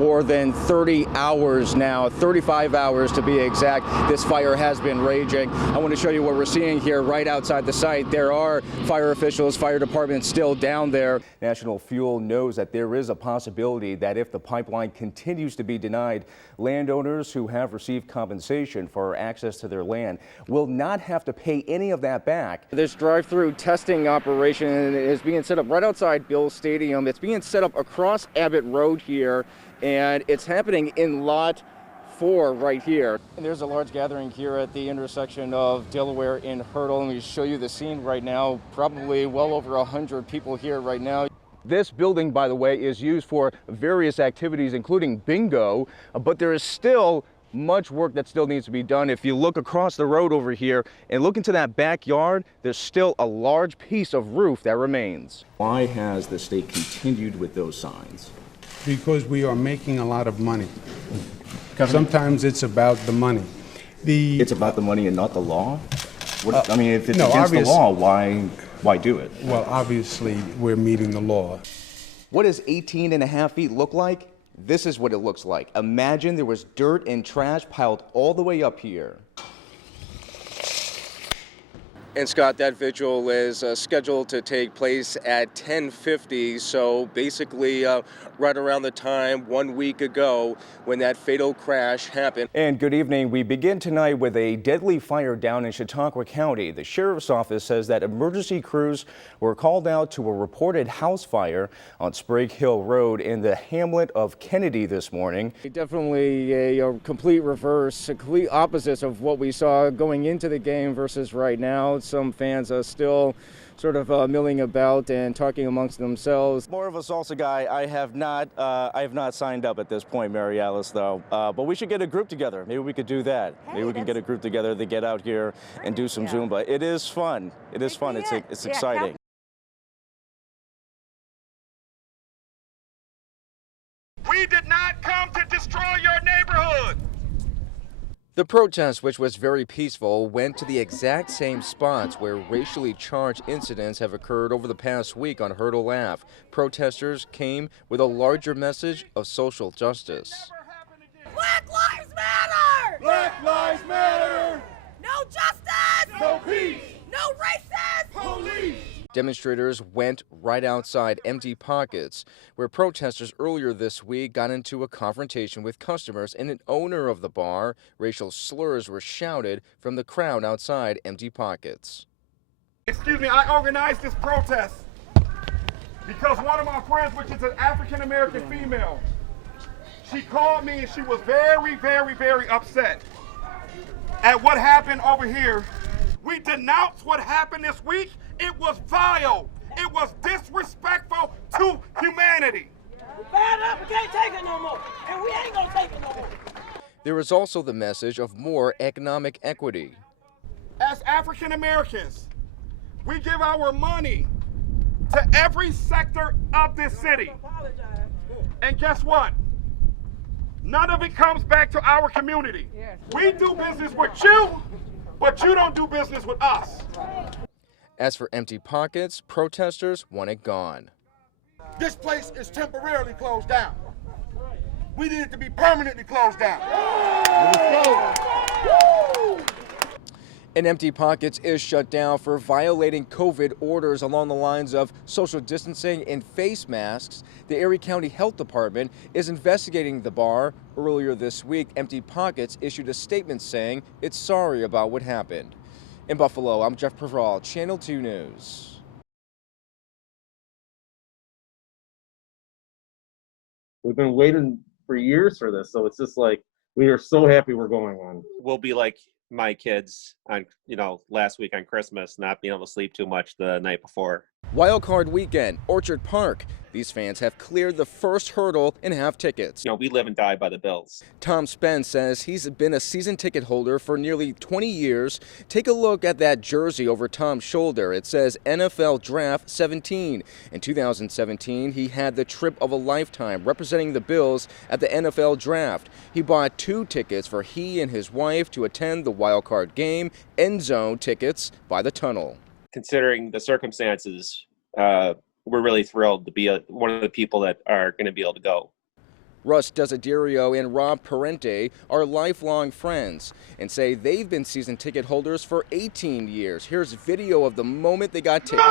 more than 30 hours now, 35 hours to be exact. This fire has been raging. I want to show you what we're seeing here right outside the site. There are fire officials, fire department still down there. National Fuel knows that there is a possibility that if the pipeline continues to be denied, landowners who have received compensation for access to their land will not have to pay any of that back. This drive-through testing operation is being set up right outside Bill's Stadium. It's being set up across Abbott Road here, and it's happening in Lot 4 right here. And there's a large gathering here at the intersection of Delaware and Hurdle. Let me show you the scene right now. Probably well over 100 people here right now. This building, by the way, is used for various activities, including bingo, but there is still much work that still needs to be done. If you look across the road over here and look into that backyard, there's still a large piece of roof that remains. Why has the state continued with those signs? Because we are making a lot of money. Sometimes it's about the money. It's about the money and not the law? I mean, if it's against the law, why do it? Well, obviously, we're meeting the law. What does 18.5 feet look like? This is what it looks like. Imagine there was dirt and trash piled all the way up here. And Scott, that vigil is scheduled to take place at 10:50, so basically right around the time 1 week ago when that fatal crash happened. And good evening. We begin tonight with a deadly fire down in Chautauqua County. The sheriff's office says that emergency crews were called out to a reported house fire on Sprague Hill Road in the hamlet of Kennedy this morning. Definitely a complete reverse, a complete opposite of what we saw going into the game versus right now. Some fans are still sort of milling about and talking amongst themselves. More of a salsa guy. I have not signed up at this point, Mary Alice, though. But we should get a group together. Maybe we could do that. Maybe we can get a group together to get out here and do some Zumba. It is fun. It is fun. It's exciting. We did not come to destroy your neighborhood. The protest, which was very peaceful, went to the exact same spots where racially charged incidents have occurred over the past week on Hurdle Ave. Protesters came with a larger message of social justice. Black Lives Matter! Black Lives Matter! No justice! No peace! No racist! Police! Demonstrators went right outside Empty Pockets, where protesters earlier this week got into a confrontation with customers and an owner of the bar. Racial slurs were shouted from the crowd outside Empty Pockets. Excuse me, I organized this protest because one of my friends, which is an African-American female, she called me and she was very, very, very upset at what happened over here. We denounce what happened this week. It was vile. It was disrespectful to humanity. We're fed up. We can't take it no more. And we ain't gonna take it no more. There is also the message of more economic equity. As African Americans, we give our money to every sector of this city. And guess what? None of it comes back to our community. We do business with you, but you don't do business with us. As for Empty Pockets, protesters want it gone. This place is temporarily closed down. We need it to be permanently closed down. And Empty Pockets is shut down for violating COVID orders along the lines of social distancing and face masks. The Erie County Health Department is investigating the bar. Earlier this week, Empty Pockets issued a statement saying it's sorry about what happened. In Buffalo, I'm Jeff Preval, Channel 2 News. We've been waiting for years for this, so it's just like we are so happy we're going on. We'll be like my kids on, last week on Christmas, not being able to sleep too much the night before. Wild Card Weekend, Orchard Park. These fans have cleared the first hurdle and have tickets. We live and die by the Bills. Tom Spence says he's been a season ticket holder for nearly 20 years. Take a look at that jersey over Tom's shoulder. It says NFL Draft 17. In 2017, he had the trip of a lifetime representing the Bills at the NFL Draft. He bought 2 tickets for he and his wife to attend the Wild Card game, end zone tickets by the tunnel. Considering the circumstances, we're really thrilled to be one of the people that are going to be able to go. Russ Desiderio and Rob Parente are lifelong friends and say they've been season ticket holders for 18 years. Here's video of the moment they got tickets.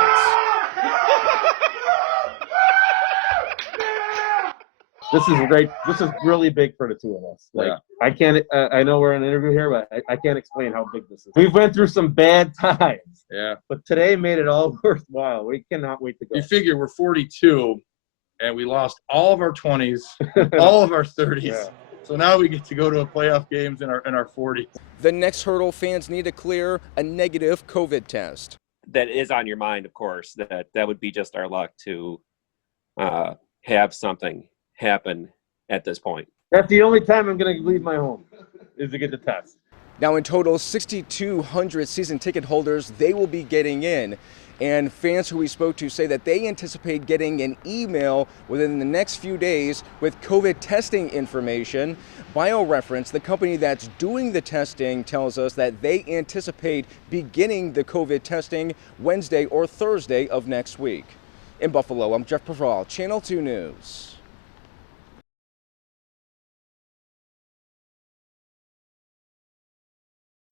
This is great. This is really big for the two of us. Like, I can't, I know we're in an interview here, but I can't explain how big this is. We've went through some bad times. Yeah. But today made it all worthwhile. We cannot wait to go. You figure we're 42 and we lost all of our 20s, all of our 30s. Yeah. So now we get to go to a playoff games in our 40s. The next hurdle fans need to clear: a negative COVID test. That is on your mind, of course. That would be just our luck to have something happen at this point. That's the only time I'm going to leave my home, is to get the test. Now, in total, 6,200 season ticket holders, they will be getting in. And fans who we spoke to say that they anticipate getting an email within the next few days with COVID testing information. BioReference, the company that's doing the testing, tells us that they anticipate beginning the COVID testing Wednesday or Thursday of next week. In Buffalo, I'm Jeff Preval, Channel 2 News.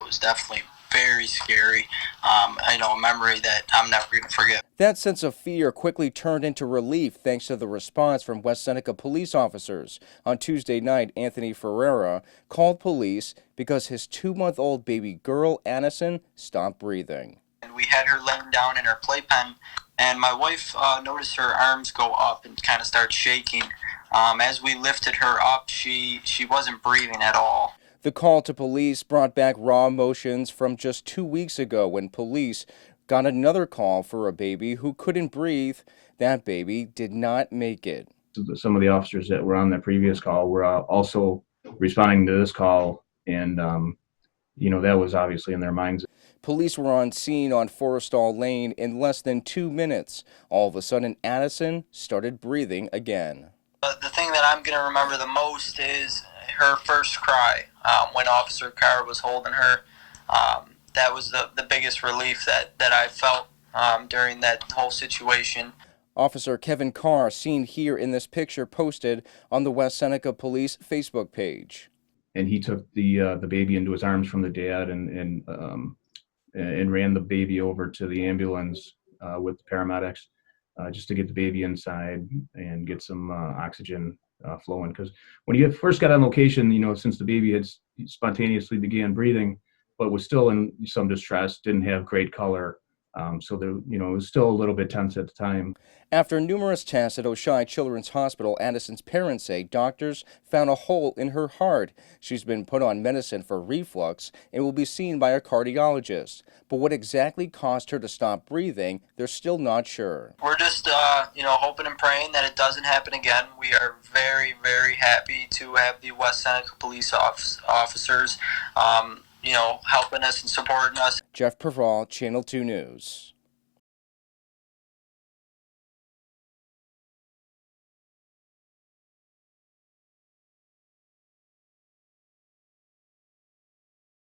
It was definitely very scary. A memory that I'm never going to forget. That sense of fear quickly turned into relief thanks to the response from West Seneca police officers. On Tuesday night, Anthony Ferreira called police because his 2-month-old baby girl, Addison, stopped breathing. And we had her laying down in her playpen, and my wife noticed her arms go up and kind of start shaking. As we lifted her up, she wasn't breathing at all. The call to police brought back raw emotions from just 2 weeks ago when police got another call for a baby who couldn't breathe. That baby did not make it. Some of the officers that were on that previous call were also responding to this call, and that was obviously in their minds. Police were on scene on Forestall Lane in less than 2 minutes. All of a sudden, Addison started breathing again. The thing that I'm going to remember the most is her first cry when Officer Carr was holding her. That was the biggest relief that I felt during that whole situation. Officer Kevin Carr, seen here in this picture posted on the West Seneca Police Facebook page. And he took the baby into his arms from the dad and ran the baby over to the ambulance with the paramedics just to get the baby inside and get some oxygen flowing. Because when he first got on location, since the baby had spontaneously began breathing, but was still in some distress, didn't have great color. So there, it was still a little bit tense at the time. After numerous tests at Oshai Children's Hospital, Addison's parents say doctors found a hole in her heart. She's been put on medicine for reflux and will be seen by a cardiologist. But what exactly caused her to stop breathing, they're still not sure. We're just, hoping and praying that it doesn't happen again. We are very, very happy to have the West Seneca police officers, helping us and supporting us. Jeff Preval, Channel 2 News.